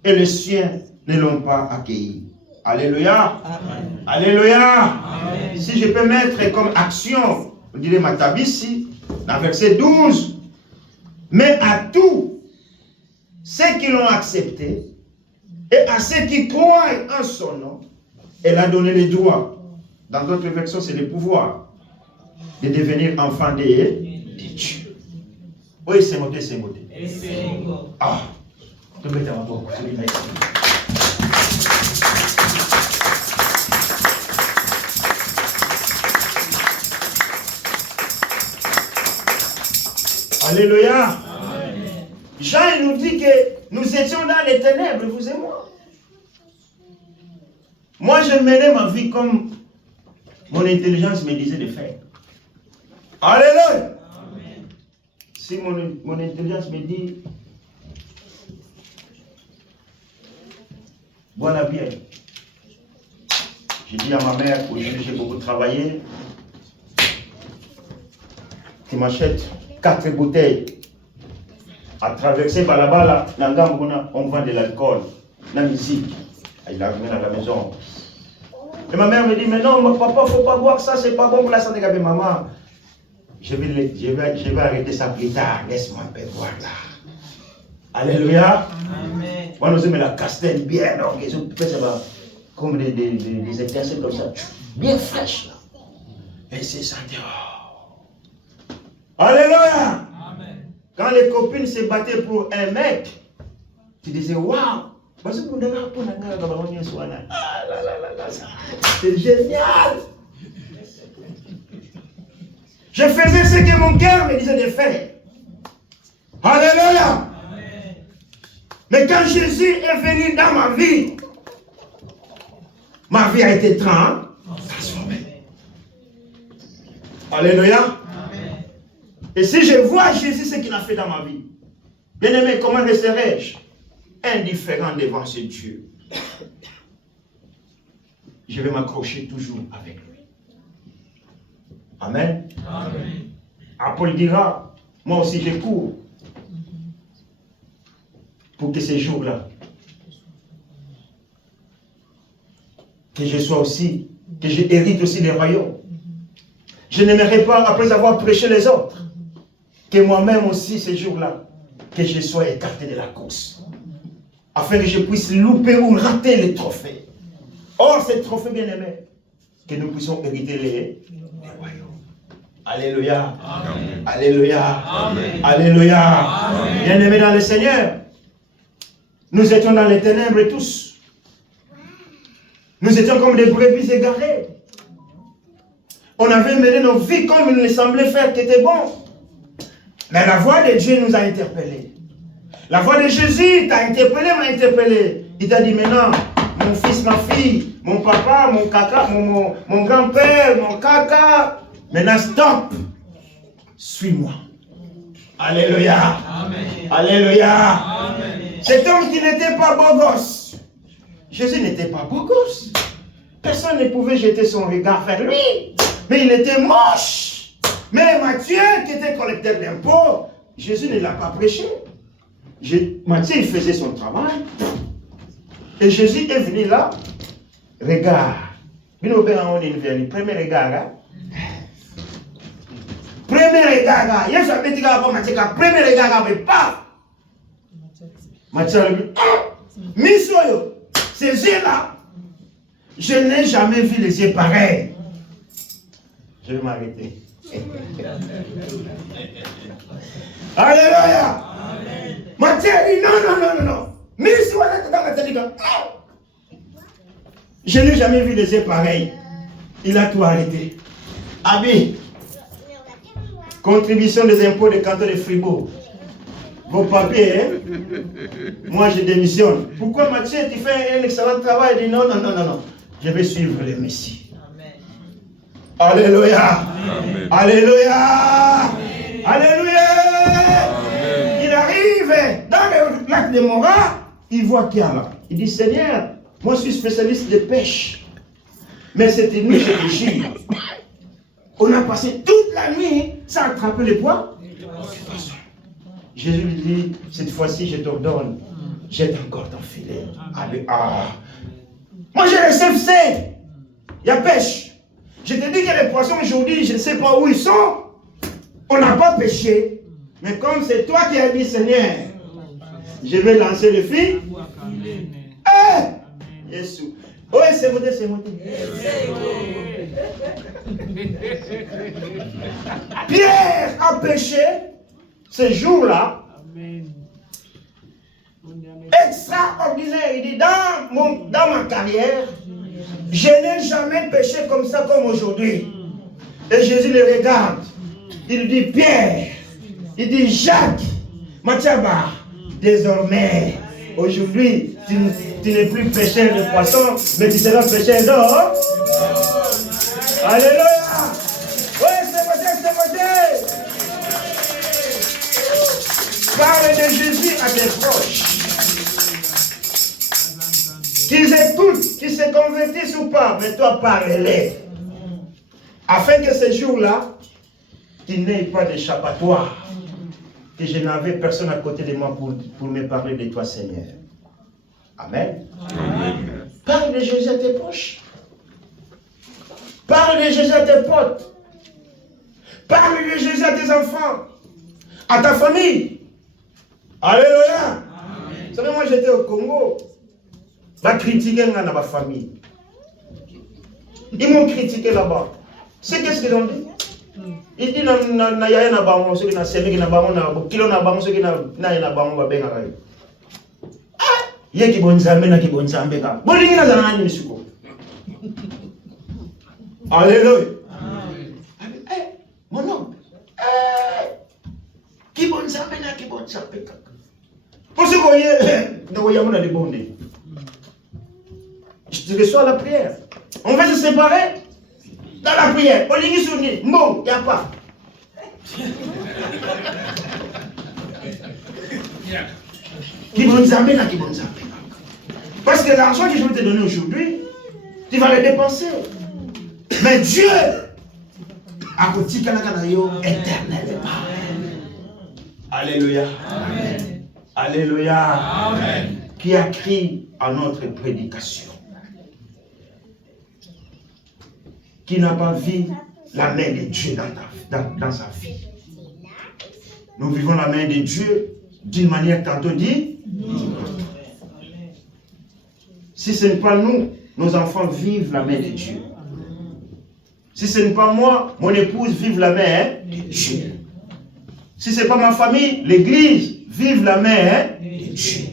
et les siens ne l'ont pas accueillie. Alléluia. Amen. Alléluia. Amen. Si je peux mettre comme action, on dirait Maccabi ici, dans verset 12, mais à tous ceux qui l'ont accepté, et à ceux qui croient en son nom, elle a donné les droits. Dans d'autres versions, c'est le pouvoir de devenir enfant de Dieu. Oui, c'est monté, c'est monté. Ah, tu mets ta main. Alléluia. Amen. Jean il nous dit que nous étions dans les ténèbres, vous et moi. Moi, je menais ma vie comme mon intelligence me disait de faire. Alléluia. Amen. Si mon intelligence me dit, voilà bien. Je dis à ma mère, aujourd'hui j'ai beaucoup travaillé, tu m'achètes 4 bouteilles. À traverser par là-bas, on vend de l'alcool, la musique. Il a ramené à la maison. Et ma mère me dit, mais non, papa, il ne faut pas boire ça, c'est pas bon pour la santé. Maman, je vais arrêter ça plus tard, laisse-moi un peu boire là. Alléluia. Amen. Moi, nous aimons la castelle bien, donc ils ont fait ça comme des étincelles comme ça, bien fraîches là. Et c'est ça, Alléluia. Amen. Quand les copines se battaient pour un mec, tu disais, waouh, c'est génial. Je faisais ce que mon cœur me disait de faire. Alléluia. Amen. Mais quand Jésus est venu dans ma vie a été transformée. Alléluia. Amen. Et si je vois Jésus, ce qu'il a fait dans ma vie, bien aimé, comment resterai-je indifférent devant ce Dieu? Je vais m'accrocher toujours avec lui. Amen. Amen. Paul dira, moi aussi je cours pour que ces jours-là, que je sois aussi, que je hérite aussi les royaumes. Je n'aimerais pas, après avoir prêché les autres, que moi-même aussi ces jours-là, que je sois écarté de la course. afin que je puisse louper ou rater les trophées. Or, ces trophées bien-aimés, que nous puissions hériter les royaumes. Alléluia. Amen. Alléluia. Amen. Alléluia. Bien-aimés dans le Seigneur, nous étions dans les ténèbres tous. Nous étions comme des brebis égarées. On avait mené nos vies comme il nous semblait faire qui était bon. Mais la voix de Dieu nous a interpellés. La voix de Jésus t'a interpellé, m'a interpellé. Il t'a dit maintenant, mon fils, ma fille, mon papa, mon caca, mon grand-père, mon caca. Maintenant, stop. Suis-moi. Alléluia. Amen. Alléluia. Amen. Cet homme qui n'était pas beau gosse. Jésus n'était pas beau gosse. Personne ne pouvait jeter son regard vers lui. Mais il était moche. Mais Matthieu, qui était collecteur d'impôts, Jésus ne l'a pas prêché. Matthieu, il faisait son travail. Et Jésus est venu là. Regarde. Premier regard. Hein? Premier regard. Yesu abetika hapo Matthieu. Premier regard. Mais pas. Matthieu a dit, Misoyo, ces yeux-là, je n'ai jamais vu les yeux pareils. Je vais m'arrêter. Alléluia. Matthieu dit non. Je n'ai jamais vu les yeux pareils. Il a tout arrêté. Abi, contribution des impôts des cantons de Fribourg. Vos papiers, hein? Moi je démissionne. Pourquoi Matthieu, tu fais un excellent travail? Il dit non. Je vais suivre le Messie. Amen. Alléluia. Amen. Alléluia. Amen. Alléluia. Amen. Il arrive dans le lac de Mora, il voit qu'il y a là. Il dit Seigneur, moi je suis spécialiste de pêche. Mais cette nuit, je vigile. On a passé toute la nuit sans attraper les pois. Jésus lui dit, cette fois-ci, je t'ordonne, jette encore ton filet. Moi, j'ai le CFC. Il y a pêche. Je te dis que les poissons aujourd'hui, je ne sais pas où ils sont. On n'a pas pêché. Mais comme c'est toi qui as dit, Seigneur, je vais lancer le fil. Jésus. Oui, c'est monté. Pierre a pêché ce jour-là. Extraordinaire. Il dit, dans ma carrière, je n'ai jamais péché comme ça comme aujourd'hui. Et Jésus le regarde. Il dit Pierre. Il dit Jacques. Mathiaba. Désormais, aujourd'hui, tu n'es plus pêcheur de poissons, mais tu seras pêcheur d'or. Alléluia. Oui, c'est voté. Parle de Jésus à tes proches. Qu'ils écoutent, qu'ils se convertissent ou pas, mais toi parle-les. Afin que ce jour-là, qu'il n'ait pas d'échappatoire. Que je n'avais personne à côté de moi pour me parler de toi, Seigneur. Amen. Amen. Parle de Jésus à tes proches. Parle de Jésus à tes potes. Parle de Jésus à tes enfants. À ta famille. Alléluia. Vous savez, moi j'étais au Congo. Va critiquer ma famille. Ils m'ont critiqué là-bas. C'est qu'est-ce qu'ils ont dit? Ils disent na yaya na bango ceux qui na semeki na bango na kilo na bango ceux qui na bango ba benga kai. Ah, ye ki bonzambe na ki bonzambe ka. Bolingi na zana nani misuko. Alléluia. Amen. Mon homme. Ki bonzambe na ki bonzambe ka. Pour ce qu'on y est, nous voyons dans les bondés. Je reçois la prière. On va se séparer. Dans la prière, on dit souni, bon, il n'y a pas. Qui vont s'amener. Parce que l'argent que je vais te donner aujourd'hui, tu vas le dépenser. Mais Dieu a côté Kanakanayo éternellement. Alléluia. Amen. Alléluia. Amen. Qui a crié à notre prédication. Qui n'a pas vu la main de Dieu dans sa vie. Nous vivons la main de Dieu d'une manière tantôt dit. Si ce n'est pas nous, nos enfants vivent la main de Dieu. Si ce n'est pas moi, mon épouse vive la main de Dieu. Si ce n'est pas ma famille, l'église vive la main de Dieu.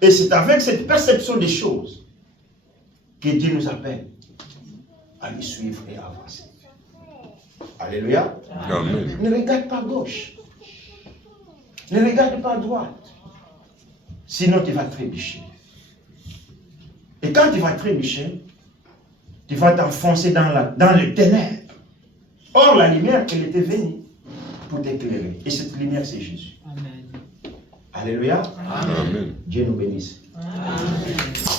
Et c'est avec cette perception des choses que Dieu nous appelle à les suivre et à avancer. Alléluia. Amen. Ne regarde pas à gauche. Ne regarde pas à droite. Sinon, tu vas trébucher. Et quand tu vas trébucher, tu vas t'enfoncer dans le ténèbre. Or, la lumière, elle était venue pour t'éclairer. Et cette lumière, c'est Jésus. Amen. Alléluia. Amen. Dieu nous bénisse. Amen.